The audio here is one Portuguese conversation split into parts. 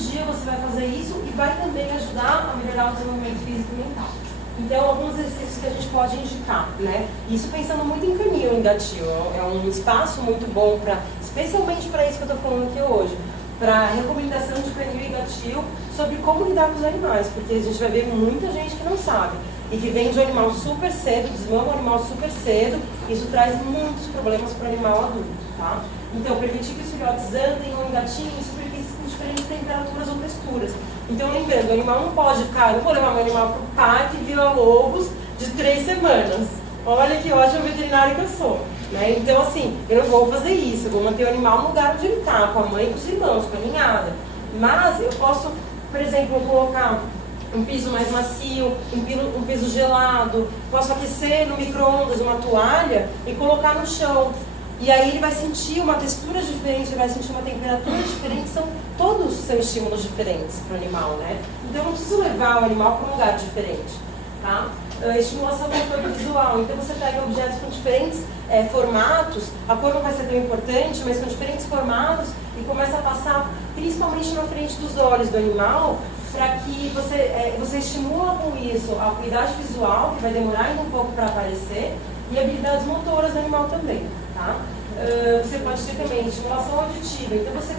dia você vai fazer isso e vai também ajudar a melhorar o desenvolvimento físico e mental. Então, alguns exercícios que a gente pode indicar, né? Isso pensando muito em canil, em gatil. É um espaço muito bom, especialmente para isso que eu estou falando aqui hoje, para recomendação de canil e gatil sobre como lidar com os animais, porque a gente vai ver muita gente que não sabe e que vem de um animal super cedo, desmama o animal super cedo, isso traz muitos problemas para o animal adulto, tá? Então, permitir que os filhotes andem ou engatinhem, isso porque com diferentes temperaturas ou texturas. Então, lembrando, o animal não pode ficar, não vou levar meu animal para o parque Villa-Lobos de 3 semanas. Olha que ótimo veterinário que eu sou. Né? Então, assim, eu não vou fazer isso, eu vou manter o animal no lugar onde ele está, com a mãe e com os irmãos, com a ninhada. Mas eu posso, por exemplo, colocar um piso mais macio, um piso gelado, posso aquecer no micro-ondas uma toalha e colocar no chão. E aí ele vai sentir uma textura diferente, ele vai sentir uma temperatura diferente, todos são estímulos diferentes para o animal, né? Então eu não preciso levar o animal para um lugar diferente, tá? Estimulação motora visual, então você pega objetos com diferentes formatos, a cor não vai ser tão importante, mas com diferentes formatos e começa a passar principalmente na frente dos olhos do animal, para que você estimula com isso a acuidade visual, que vai demorar ainda um pouco para aparecer, e habilidades motoras do animal também, tá? Você pode ter também estimulação auditiva, então você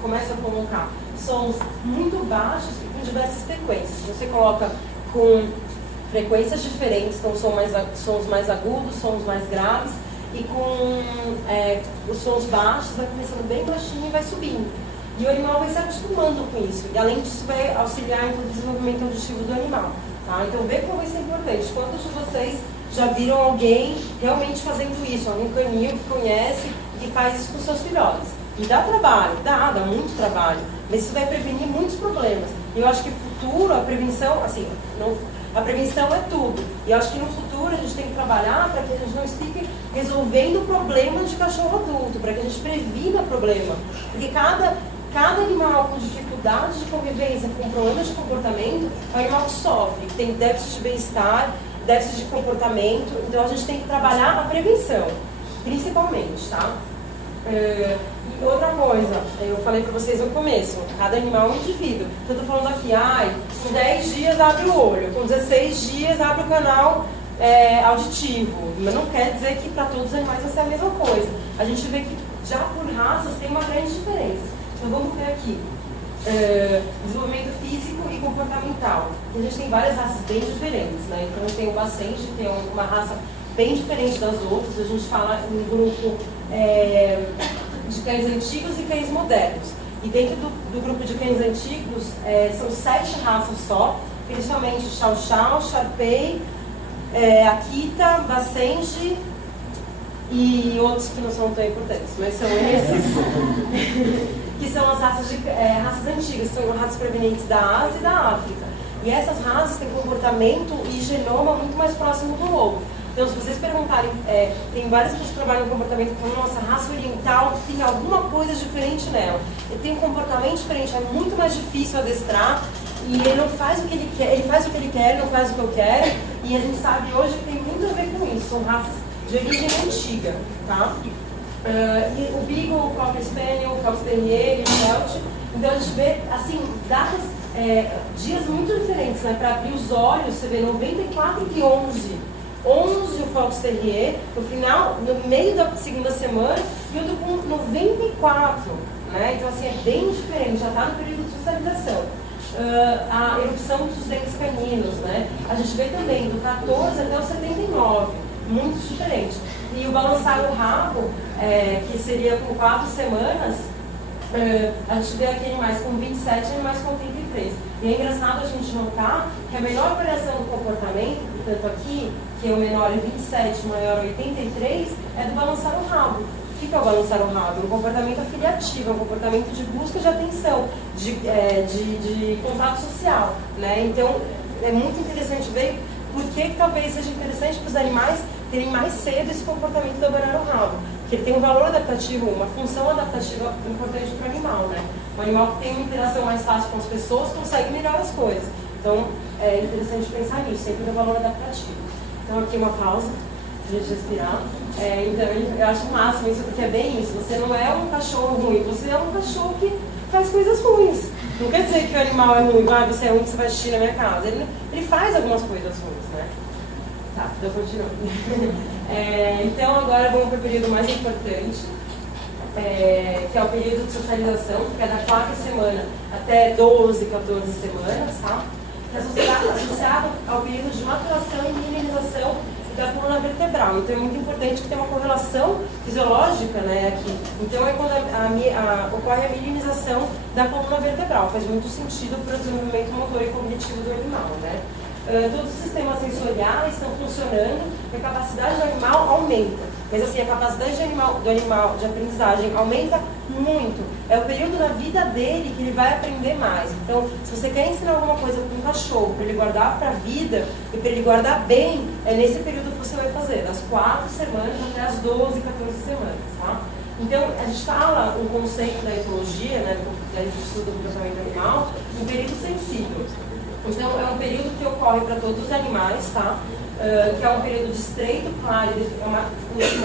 começa a colocar sons muito baixos e com diversas frequências. Você coloca com frequências diferentes, então sons mais agudos, sons mais graves, e com os sons baixos vai começando bem baixinho e vai subindo. E o animal vai se acostumando com isso. E além disso vai auxiliar em todo o desenvolvimento auditivo do animal. Tá? Então vê como isso é importante. Quantos de vocês já viram alguém realmente fazendo isso? Algum canil que conhece e que faz isso com seus filhotes? E dá trabalho, dá muito trabalho. Mas isso vai prevenir muitos problemas. E eu acho que futuro, a prevenção, assim, a prevenção é tudo. E eu acho que no futuro a gente tem que trabalhar para que a gente não fique resolvendo problemas de cachorro adulto, para que a gente previna problema. Porque cada animal com dificuldade de convivência, com problemas de comportamento, é um animal que sofre, que tem déficit de bem-estar, déficit de comportamento. Então a gente tem que trabalhar a prevenção, principalmente, tá? E outra coisa, eu falei para vocês no começo, cada animal é um indivíduo. Então eu tô falando aqui, com 10 dias abre o olho, com 16 dias abre o canal auditivo. Mas não quer dizer que para todos os animais vai ser a mesma coisa. A gente vê que já por raças tem uma grande diferença. Então vamos ver aqui, desenvolvimento físico e comportamental. A gente tem várias raças bem diferentes, né? Então tem o Basset, que é uma raça bem diferente das outras. A gente fala em grupo de cães antigos e cães modernos. E dentro do grupo de cães antigos são 7 raças só, principalmente Chow Chow, Shar-Pei, Akita, Basset e outros que não são tão importantes, mas são esses. Que são as raças antigas, são raças provenientes da Ásia e da África. E essas raças têm comportamento e genoma muito mais próximo do lobo. Então, se vocês perguntarem, tem várias pessoas que trabalham em comportamento que falam, nossa, a raça oriental tem alguma coisa diferente nela. Ele tem um comportamento diferente, é muito mais difícil adestrar, e ele não faz o que ele quer, ele faz o que ele quer, ele não faz o que eu quero, e a gente sabe hoje que tem muito a ver com isso, são raças de origem antiga, tá? E o Beagle, o Cocker Spaniel, o Fox Terrier, o Welsh. Então a gente vê, assim, dias muito diferentes, né? Para abrir os olhos, você vê 94 e 11 o Fox Terrier, no meio da segunda semana, e outro com 94, né? Então assim, é bem diferente, já está no período de socialização. A erupção dos dentes caninos, né? A gente vê também do 14 até o 79, muito diferente. E o balançar o rabo, que seria com 4 semanas, a gente vê aqui animais com 27 e animais com 33. E é engraçado a gente notar que a menor variação do comportamento, portanto aqui, que é o menor é 27, o maior é 83, é do balançar o rabo. O que é o balançar o rabo? É um comportamento afiliativo, é um comportamento de busca de atenção, de contato social, né? Então, é muito interessante ver por que talvez seja interessante para os animais terem mais cedo esse comportamento de abanar o rabo. Porque ele tem um valor adaptativo, uma função adaptativa importante para o animal, né? O animal que tem uma interação mais fácil com as pessoas consegue melhor as coisas. Então, é interessante pensar nisso, sempre no valor adaptativo. Então, aqui uma pausa, para a gente respirar. Então, eu acho o máximo isso, porque é bem isso. Você não é um cachorro ruim, você é um cachorro que faz coisas ruins. Não quer dizer que o animal é ruim, você é ruim que você vai assistir na minha casa. Ele faz algumas coisas ruins, né? Tá, então continuando. Então agora vamos para o período mais importante, que é o período de socialização, que é da 4ª semana até 12, 14 semanas, tá? Que é associado ao período de maturação e minimização da coluna vertebral. Então é muito importante que tenha uma correlação fisiológica, né, aqui. Então é quando ocorre a minimização da coluna vertebral. Faz muito sentido para o desenvolvimento motor e cognitivo do animal, né? Todos os sistemas sensoriais estão funcionando e a capacidade do animal aumenta. Mas assim, a capacidade do animal de aprendizagem aumenta muito. É o período da vida dele que ele vai aprender mais. Então, se você quer ensinar alguma coisa para um cachorro, para ele guardar para a vida e para ele guardar bem, é nesse período que você vai fazer, das 4 semanas até as 12, 14 semanas, tá? Então, a gente fala um conceito da etologia, né, que a gente estuda o comportamento animal, um período sensível. Então, é um período que ocorre para todos os animais, tá? Que é um período de estreito, claro, uma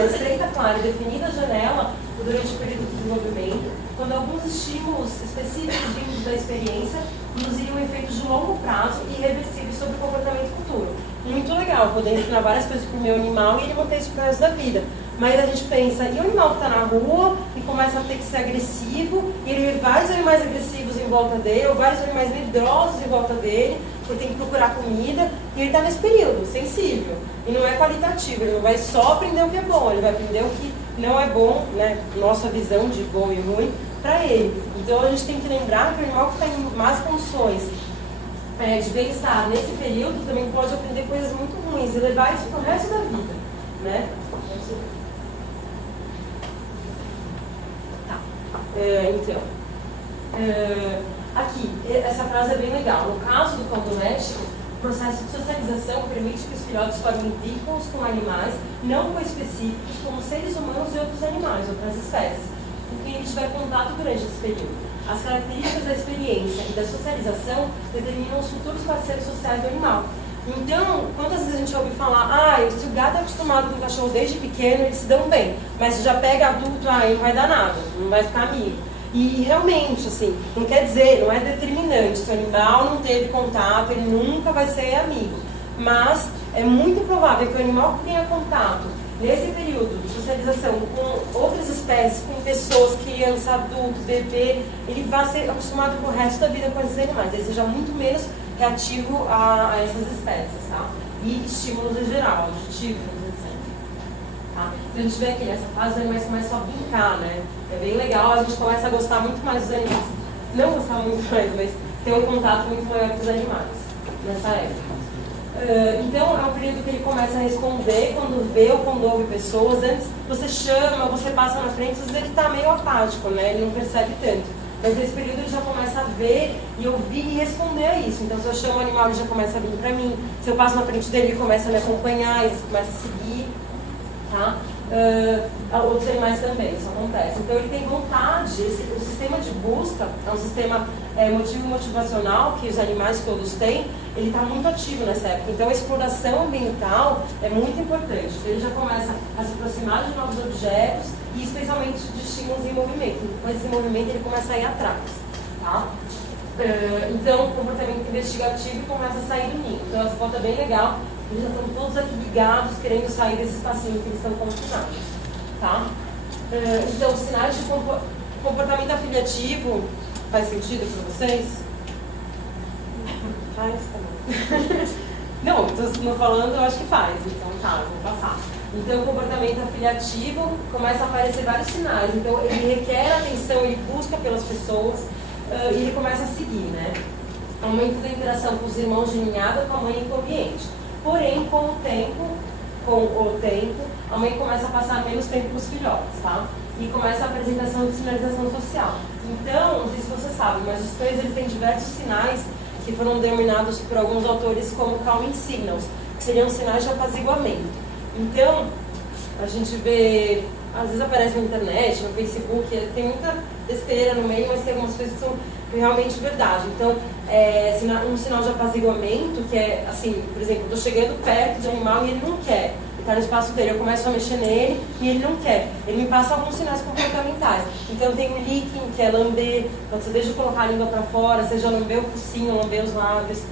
estreita, clara e definida janela durante o período de desenvolvimento, quando alguns estímulos específicos vindos da experiência induziriam efeitos de longo prazo e irreversíveis sobre o comportamento futuro. Muito legal poder ensinar várias coisas para o meu animal e ele manter isso para o resto da vida. Mas a gente pensa, e o animal que está na rua e começa a ter que ser agressivo, e ele vê vários animais agressivos em volta dele, ou vários animais medrosos em volta dele, porque tem que procurar comida, e ele está nesse período sensível. E não é qualitativo, ele não vai só aprender o que é bom, ele vai aprender o que não é bom, né? Nossa visão de bom e ruim, para ele. Então a gente tem que lembrar que o animal que está em más condições de bem-estar nesse período também pode aprender coisas muito ruins e levar isso para o resto da vida, né? Aqui, essa frase é bem legal. No caso do cão doméstico, o processo de socialização permite que os filhotes formem vínculos com animais não coespecíficos, como seres humanos e outros animais, outras espécies, com quem ele tiver contato durante esse período. As características da experiência e da socialização determinam os futuros parceiros sociais do animal. Então, quantas vezes a gente ouve falar, se o gato é acostumado com o cachorro desde pequeno, eles se dão bem, mas já pega adulto, não vai dar nada, não vai ficar amigo. E realmente, assim, não quer dizer, não é determinante, se o animal não teve contato, ele nunca vai ser amigo. Mas é muito provável que o animal que tenha contato nesse período de socialização com outras espécies, com pessoas, criança, adulto, bebê, ele vai ser acostumado com o resto da vida com esses animais, ele seja muito menos reativo a essas espécies, tá? E estímulos em geral, auditivos, etc. Tá? Então a gente vê aqui nessa fase os animais começam a brincar, né? É bem legal, a gente começa a gostar muito mais dos animais. Não gostar muito mais, mas ter um contato muito maior com os animais nessa época. Então é um período que ele começa a responder quando vê ou quando ouve pessoas. Antes você chama, você passa na frente, às vezes ele está meio apático, né? Ele não percebe tanto. Mas nesse período ele já começa a ver e ouvir e responder a isso. Então se eu chamo o animal, ele já começa a vir para mim. Se eu passo na frente dele, ele começa a me acompanhar, ele começa a seguir. Tá? Outros animais também, isso acontece. Então ele tem vontade, o sistema de busca é um sistema emotivo e motivacional que os animais todos têm, ele está muito ativo nessa época. Então a exploração ambiental é muito importante. Então, ele já começa a se aproximar de novos objetos e especialmente de estímulos em movimento. Com esse movimento ele começa a ir atrás. Tá? Então o comportamento investigativo começa a sair do ninho. Então essa foto é bem legal. Eles já estão todos aqui ligados, querendo sair desse espacinho que eles estão confinados. Tá? Então, os sinais de comportamento afiliativo, faz sentido para vocês? Faz, tá bom. Não, estou falando, eu acho que faz, então tá, vou passar. Então, o comportamento afiliativo começa a aparecer vários sinais. Então, ele requer atenção, ele busca pelas pessoas e ele começa a seguir, né? Aumento da interação com os irmãos de ninhada, com a mãe e com o ambiente. Porém, com o tempo, a mãe começa a passar menos tempo com os filhotes, tá? E começa a apresentação de sinalização social. Então, não sei se você sabe, mas os cães eles têm diversos sinais que foram denominados por alguns autores como calming signals, que seriam sinais de apaziguamento. Então, a gente vê, às vezes aparece na internet, no Facebook, tem muita besteira no meio, mas tem algumas coisas que são realmente verdade. Então, um sinal de apaziguamento, que é assim, por exemplo, eu estou chegando perto do animal e ele não quer. Ele está no espaço dele, eu começo a mexer nele e ele não quer. Ele me passa alguns sinais comportamentais. Então tem o licking, que é lamber, quando você deixa colocar a língua para fora, seja lamber o focinho, lamber os lábios.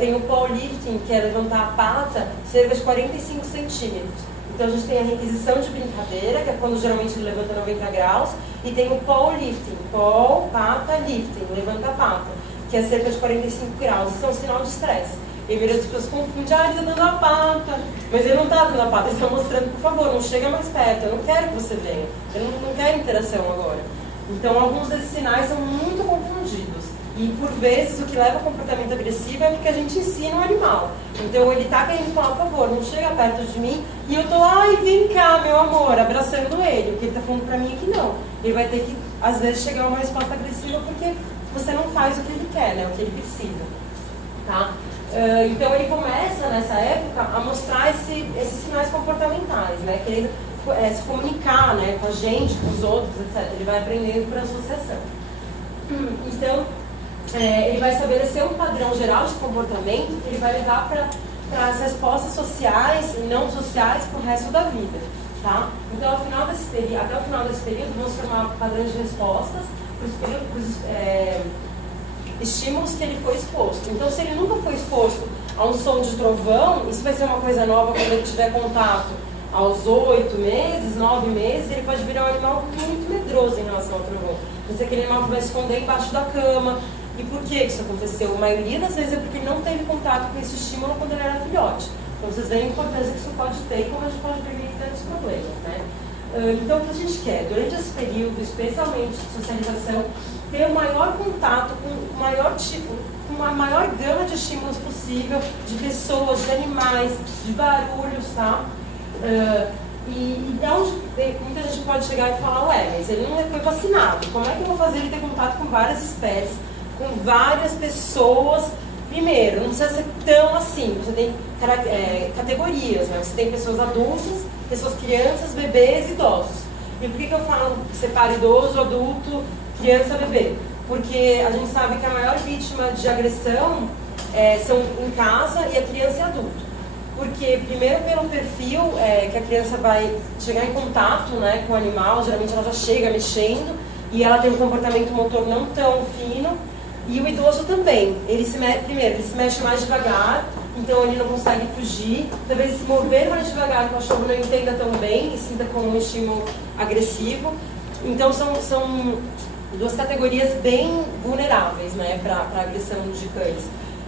Tem o paw lifting, que é levantar a pata cerca de 45 centímetros. Então a gente tem a requisição de brincadeira, que é quando geralmente ele levanta 90 graus, e tem o paw lifting, paw, pata, lifting, levanta a pata, que é cerca de 45 graus. Isso é um sinal de estresse. E a maioria das pessoas confunde, ele está dando a pata. Mas ele não está dando a pata, ele está mostrando, por favor, não chega mais perto, eu não quero que você venha. Eu não quero interação agora. Então, alguns desses sinais são muito confundidos. E, por vezes, o que leva ao comportamento agressivo é porque a gente ensina o animal. Então, ele está querendo falar, por favor, não chega perto de mim. E eu estou, ai, vem cá, meu amor, abraçando ele. O que ele está falando para mim é que não. Ele vai ter que, às vezes, chegar a uma resposta agressiva porque você não faz o que ele quer, né? O que ele precisa. Tá? Então ele começa nessa época a mostrar esses sinais comportamentais, né? Querendo se comunicar, né? Com a gente, com os outros, etc. Ele vai aprendendo por associação. Então ele vai estabelecer um padrão geral de comportamento que ele vai levar para as respostas sociais e não sociais para o resto da vida. Tá? Então até o final desse período vamos formar padrões de respostas para os estímulos que ele foi exposto. Então, se ele nunca foi exposto a um som de trovão, isso vai ser uma coisa nova quando ele tiver contato aos 8 meses, 9 meses, ele pode virar um animal muito medroso em relação ao trovão. Vai ser aquele animal que vai se esconder embaixo da cama. E por que isso aconteceu? A maioria das vezes é porque ele não teve contato com esse estímulo quando ele era filhote. Então, vocês veem a importância que isso pode ter e como a gente pode prevenir tantos problemas, né? Então, o que a gente quer? Durante esse período, especialmente de socialização, ter o maior contato com o maior tipo, com a maior gama de estímulos possível, de pessoas, de animais, de barulhos, tá? E onde muita gente pode chegar e falar, ué, mas ele não foi vacinado, como é que eu vou fazer ele ter contato com várias espécies, com várias pessoas? Primeiro, não precisa ser tão assim, você tem categorias, né? Você tem pessoas adultas, pessoas crianças, bebês e idosos. E por que eu falo separa idoso, adulto, criança, bebê? Porque a gente sabe que a maior vítima de agressão são em casa e a criança e adulto. Porque, primeiro, pelo perfil que a criança vai chegar em contato, né, com o animal, geralmente ela já chega mexendo e ela tem um comportamento motor não tão fino. E o idoso também. Primeiro, ele se mexe mais devagar, então ele não consegue fugir. Talvez se mover mais devagar, o cachorro não entenda tão bem e sinta como um estímulo agressivo. Então, são duas categorias bem vulneráveis, né, para agressão de cães.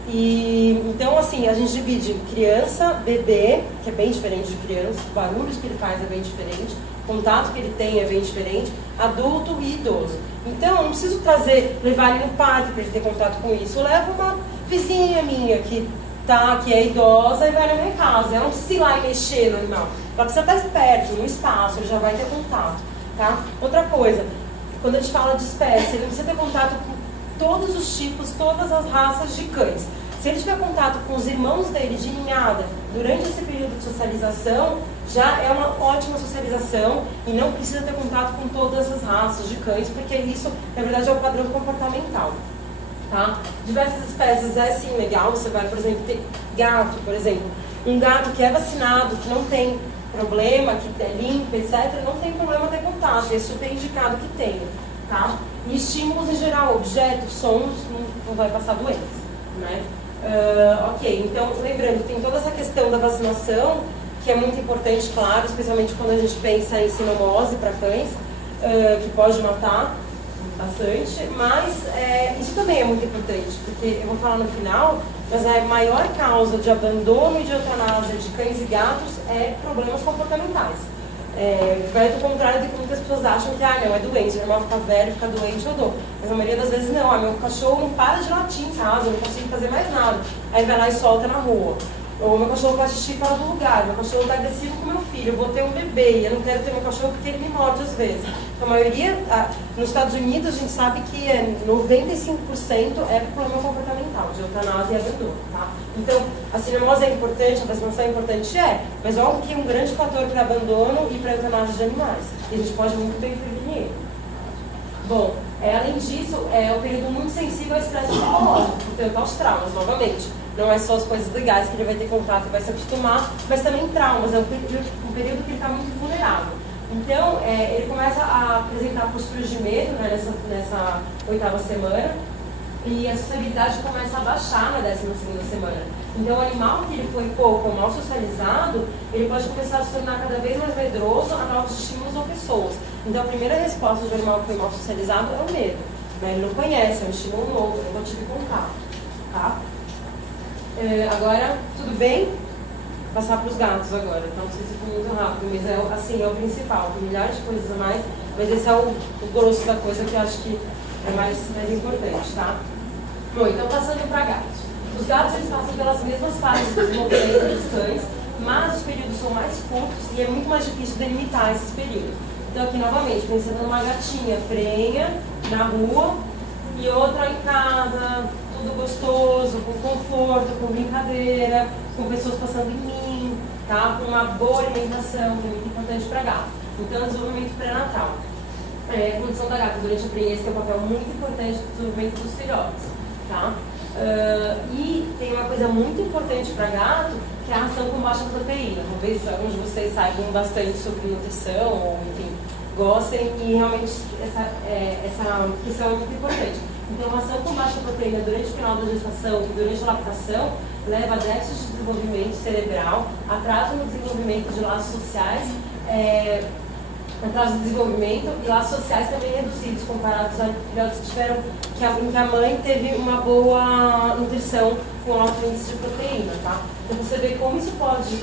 Então, assim, a gente divide criança, bebê, que é bem diferente de criança, os barulhos que ele faz é bem diferente, o contato que ele tem é bem diferente, adulto e idoso. Então, eu não preciso levar ele no parque para ele ter contato com isso. Eu levo uma vizinha minha que é idosa e vai na minha casa. Ela não precisa ir lá e mexer no animal. Ela precisa estar perto, no espaço, ele já vai ter contato. Tá? Outra coisa, quando a gente fala de espécie, ele não precisa ter contato com todos os tipos, todas as raças de cães. Se ele tiver contato com os irmãos dele de ninhada durante esse período de socialização, já é uma ótima socialização e não precisa ter contato com todas as raças de cães, porque isso, na verdade, é o padrão comportamental. Tá? Diversas espécies é sim legal, você vai, por exemplo, ter gato, por exemplo. Um gato que é vacinado, que não tem problema, que é limpo, etc., não tem problema ter contato, é super indicado que tenha. Tá? E estímulos em geral, objetos, sons, não vai passar doença, né? Ok, então lembrando, tem toda essa questão da vacinação, que é muito importante, claro, especialmente quando a gente pensa em sinomose para cães, que pode matar bastante, mas isso também é muito importante, porque eu vou falar no final, mas a maior causa de abandono e de eutanásia de cães e gatos é problemas comportamentais. Vai do contrário do que muitas pessoas acham que não, é doença, o animal fica velho, fica doente, eu dou. Mas a maioria das vezes não, meu cachorro não para de latir em casa, eu não consigo fazer mais nada. Aí vai lá e solta na rua. Ou meu cachorro faz xixi fora do lugar, meu cachorro está agressivo com meu filho, eu vou ter um bebê e eu não quero ter meu cachorro porque ele me morde às vezes. Então, a maioria, nos Estados Unidos, a gente sabe que 95% é problema comportamental, de eutanásia e abandono. Tá? Então, a sinomose é importante, a vacinação é importante, mas óbvio que é um grande fator para abandono e para eutanásia de animais. E a gente pode muito bem prevenir. Bom, além disso, é um período muito sensível ao estresse psicológico, portanto aos traumas, novamente. Não é só as coisas legais que ele vai ter contato e vai se acostumar, mas também traumas, é um período que ele está muito vulnerável. Então, ele começa a apresentar posturas de medo, né, nessa 8ª semana, e a sociabilidade começa a baixar na 12ª semana. Então, o animal que ele foi pouco ou mal socializado, ele pode começar a se tornar cada vez mais medroso a novos estímulos ou pessoas. Então, a primeira resposta do animal que foi mal socializado é o medo. Né? Ele não conhece, é um estímulo novo, ele não tive contato. Tá? Agora, tudo bem? Vou passar para os gatos agora, então não sei se foi muito rápido, mas é o principal. Tem milhares de coisas a mais, mas esse é o grosso da coisa que eu acho que é mais importante, tá? Bom, então passando para gatos. Os gatos eles passam pelas mesmas fases de desenvolvimento dos cães, mas os períodos são mais curtos e é muito mais difícil delimitar esses períodos. Então aqui novamente, pensando numa gatinha prenha na rua e outra em casa, tudo gostoso, com conforto, com brincadeira, com pessoas passando em mim, tá? Com uma boa alimentação, que é muito importante para gato. Então, desenvolvimento pré-natal. A condição da gata durante a prenhez tem um papel muito importante no desenvolvimento dos filhotes, tá? E tem uma coisa muito importante para gato, que é a ração com baixa proteína. Talvez alguns de vocês saibam bastante sobre nutrição, ou enfim, gostem, e realmente essa questão é muito importante. Então, a ração com baixa proteína durante o final da gestação e durante a lactação leva a déficit de desenvolvimento cerebral, atraso no desenvolvimento de laços sociais, atraso no desenvolvimento e laços sociais também reduzidos comparados a filhotes que tiveram, em que a mãe teve uma boa nutrição com alto índice de proteína, tá? Então, você vê como isso pode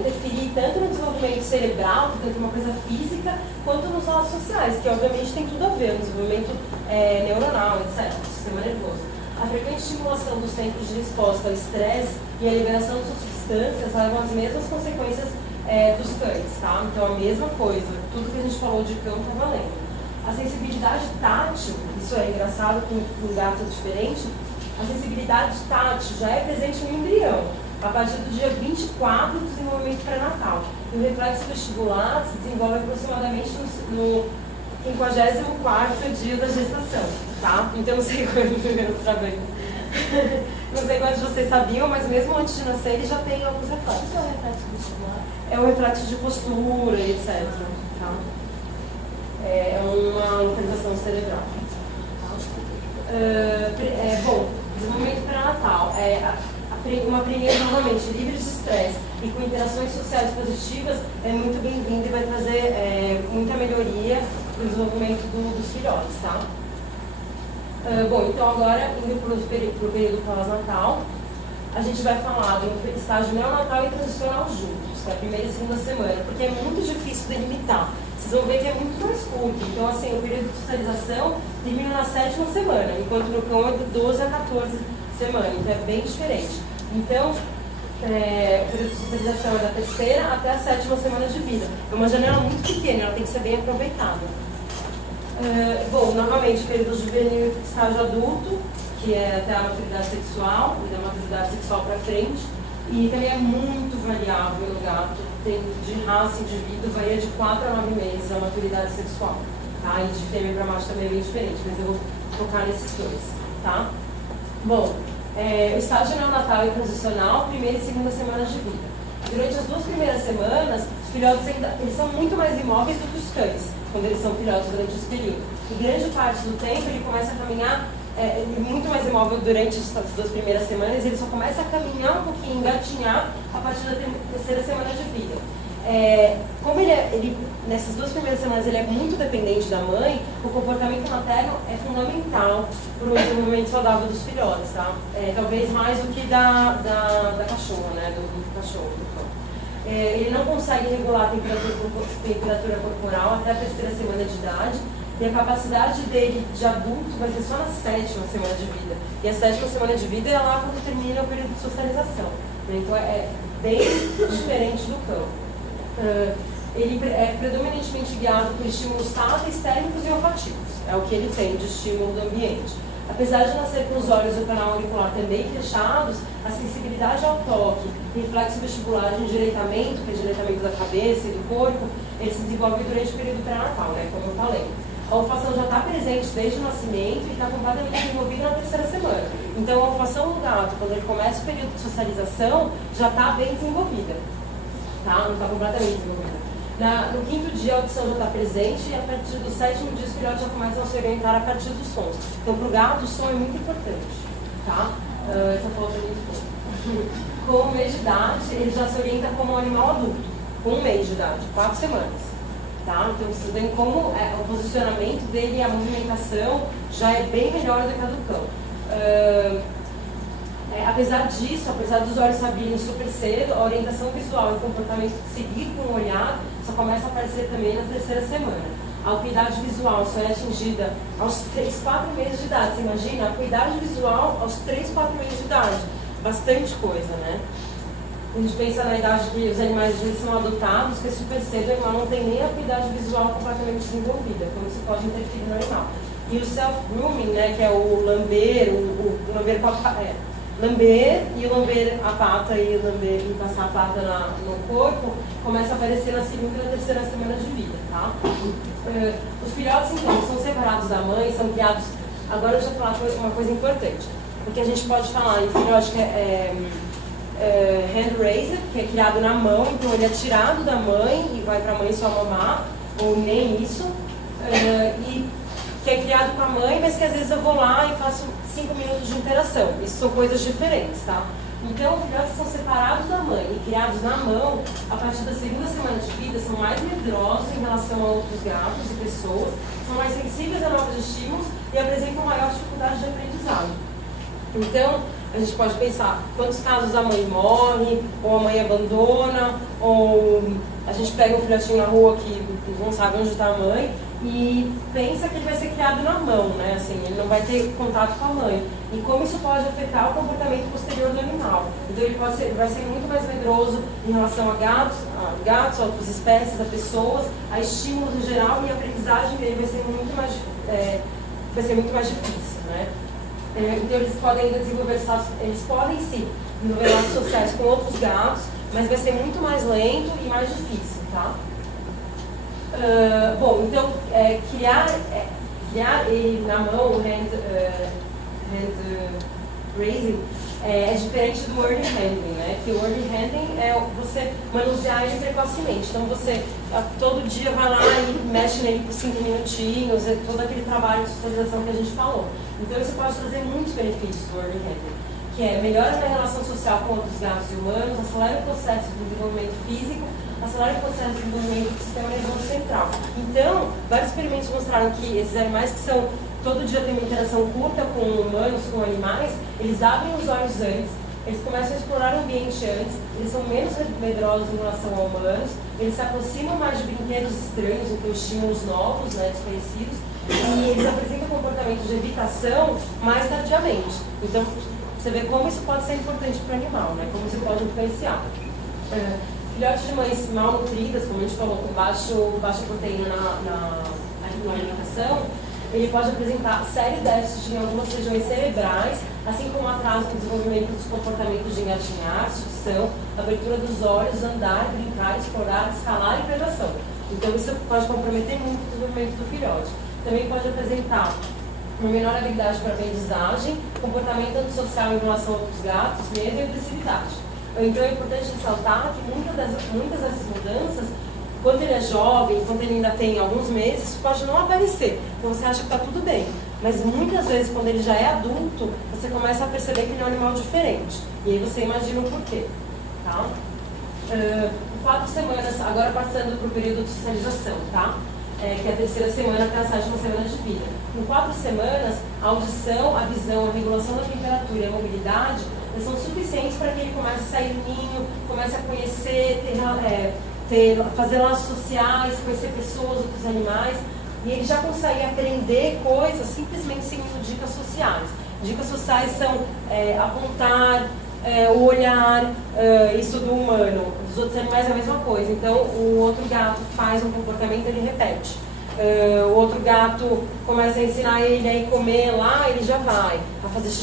interferir tanto no desenvolvimento cerebral, portanto uma coisa física, quanto nos laços sociais, que obviamente tem tudo a ver, no desenvolvimento neuronal, etc., do sistema nervoso. A frequente estimulação dos tempos de resposta ao estresse e a liberação de substâncias levam às mesmas consequências dos cães, tá? Então a mesma coisa, tudo que a gente falou de cão está valendo. A sensibilidade tátil, isso é engraçado com um gato diferente, a sensibilidade tátil já é presente no embrião, a partir do dia 24 do desenvolvimento pré-natal. E o reflexo vestibular se desenvolve aproximadamente no 54º dia da gestação, tá? Então não sei quando tá bem. Não sei quantos de vocês sabiam, mas mesmo antes de nascer ele já tem alguns reflexos. O que é o reflexo vestibular? É um reflexo de postura, etc. Tá? É uma localização cerebral. Bom, desenvolvimento pré-natal. Uma prenhez novamente livre de estresse e com interações sociais positivas é muito bem-vinda e vai trazer muita melhoria no desenvolvimento dos filhotes, tá? Bom, então agora indo para o período pós-natal, a gente vai falar do estágio neonatal e transicional juntos, que é a primeira e segunda semana, porque é muito difícil delimitar. Vocês vão ver que é muito mais curto. Então, assim, o período de socialização termina na 7ª semana, enquanto no cão é de 12 a 14 semanas, então é bem diferente. Então, o período de socialização é da 3ª até a 7ª semana de vida. É uma janela muito pequena, ela tem que ser bem aproveitada. Bom, novamente, período juvenil e estágio adulto, que é até a maturidade sexual, e da maturidade sexual para frente. E também é muito variável no gato, tem de raça, indivíduo, varia de 4 a 9 meses a maturidade sexual. Tá? E de fêmea para macho também é bem diferente, mas eu vou focar nesses dois. Tá? Bom, o estágio neonatal e transicional, primeira e segunda semanas de vida. Durante as 2 primeiras semanas, os filhotes eles são muito mais imóveis do que os cães, quando eles são filhotes durante esse período. E grande parte do tempo ele começa a caminhar muito mais imóvel durante as 2 primeiras semanas, ele só começa a caminhar um pouquinho, engatinhar a partir da 3ª semana de vida. Como ele, nessas 2 primeiras semanas, ele é muito dependente da mãe, o comportamento materno é fundamental para o desenvolvimento saudável dos filhotes, tá? Talvez mais do que da cachorra, né? Do cachorro, do cão. Ele não consegue regular a temperatura corporal até a 3ª semana de idade, e a capacidade dele de adulto vai ser só na 7ª semana de vida. E a 7ª semana de vida é lá quando termina o período de socialização. Então é bem diferente do cão. Ele é predominantemente guiado por estímulos táteis, térmicos e olfativos. É o que ele tem de estímulo do ambiente. Apesar de nascer com os olhos e o canal auricular também fechados, a sensibilidade ao toque, reflexo vestibular de endireitamento, que é endireitamento da cabeça e do corpo, ele se desenvolve durante o período pré-natal, né, como eu falei. A olfação já está presente desde o nascimento e está completamente desenvolvida na terceira semana. Então, a olfação do gato, quando ele começa o período de socialização, já está bem desenvolvida. Tá? Não está completamente desenvolvida. No quinto dia, a audição já está presente e a partir do sétimo dia, os filhotes já começam a se orientar a partir dos sons. Então, para o gato, o som é muito importante. Tá? Essa foto é muito boa. Com um mês de idade, ele já se orienta como um animal adulto. Com um mês de idade, 4 semanas. Tá? Então, vocês veem como o posicionamento dele e a movimentação já é bem melhor do que a do cão. Apesar disso, apesar dos olhos abrirem super cedo, a orientação visual e o comportamento de seguir com o olhar só começa a aparecer também na terceira semana. A acuidade visual só é atingida aos 3, 4 meses de idade. Você imagina? A acuidade visual aos 3, 4 meses de idade. Bastante coisa, né? A gente pensa na idade que os animais eles são adotados, que é super cedo, o animal não tem nem a acuidade visual completamente desenvolvida, como isso pode interferir no animal. E o self-grooming, né, que é o lamber, o lamber com a lamber e o lamber a pata e o lamber e passar a pata no corpo, começa a aparecer na segunda e na terceira semana de vida, tá? Os filhotes, então, são separados da mãe, são criados... Agora eu já vou falar uma coisa importante, porque a gente pode falar em filhote que hand raised, que é criado na mão, então ele é tirado da mãe e vai para a mãe só mamar, ou nem isso, e que é criado com a mãe, mas que às vezes eu vou lá e faço 5 minutos de interação. Isso são coisas diferentes, tá? Então, os filhotes são separados da mãe e criados na mão, a partir da segunda semana de vida, são mais medrosos em relação a outros gatos e pessoas, são mais sensíveis a novos estímulos e apresentam maior dificuldade de aprendizado. Então, a gente pode pensar quantos casos a mãe morre, ou a mãe abandona, ou a gente pega um filhotinho na rua que não sabe onde está a mãe e pensa que ele vai ser criado na mão, né? Assim, ele não vai ter contato com a mãe. E como isso pode afetar o comportamento posterior do animal. Então ele vai ser muito mais medroso em relação a gatos, a outras espécies, a pessoas, a estímulos em geral, e a aprendizagem dele vai ser muito mais difícil, né? Então eles podem ainda desenvolver eles podem sim desenvolver laços sociais com outros gatos, mas vai ser muito mais lento e mais difícil, tá? Bom, então criar ele na mão, o hand raising, é diferente do early handling, né? Que o early handling é você manusear ele precocemente. Então você todo dia vai lá e mexe nele por 5 minutinhos, é todo aquele trabalho de socialização que a gente falou. Então isso pode trazer muitos benefícios do early handling, que é melhora na relação social com outros gatos e humanos, acelera o processo de desenvolvimento físico, acelera o processo de desenvolvimento do sistema nervoso central. Então, vários experimentos mostraram que esses animais que são todo dia tem uma interação curta com humanos, com animais, eles abrem os olhos antes, eles começam a explorar o ambiente antes, eles são menos medrosos em relação a humanos, eles se aproximam mais de brinquedos estranhos, então estímulos novos, né, desconhecidos, e eles apresentam comportamento de evitação mais tardiamente. Então, você vê como isso pode ser importante para o animal, né, como isso pode influenciar. Filhotes de mães mal nutridas, como a gente falou, com baixa proteína na alimentação, ele pode apresentar sérios déficits em algumas regiões cerebrais, assim como atraso no desenvolvimento dos comportamentos de engatinhar, sucção, abertura dos olhos, andar, brincar, explorar, escalar e predação. Então isso pode comprometer muito o desenvolvimento do filhote. Também pode apresentar uma menor habilidade para aprendizagem, comportamento antissocial em relação a outros gatos, medo e agressividade. Então é importante ressaltar que muitas dessas mudanças, quando ele é jovem, quando ele ainda tem alguns meses, pode não aparecer. Então você acha que está tudo bem. Mas muitas vezes, quando ele já é adulto, você começa a perceber que ele é um animal diferente. E aí você imagina o porquê. Tá? 4 semanas, agora passando para o período de socialização, tá? Que é a terceira semana até a 7ª semana de vida. Em 4 semanas, a audição, a visão, a regulação da temperatura e a mobilidade são suficientes para que ele comece a sair do ninho, comece a conhecer, fazer laços sociais, conhecer pessoas, outros animais, e ele já consegue aprender coisas simplesmente seguindo dicas sociais. Dicas sociais são apontar, o olhar, isso do humano. Dos outros animais é a mesma coisa. Então, o outro gato faz um comportamento, ele repete. O outro gato começa a ensinar ele a ir comer lá, ele já vai. A fazer xixi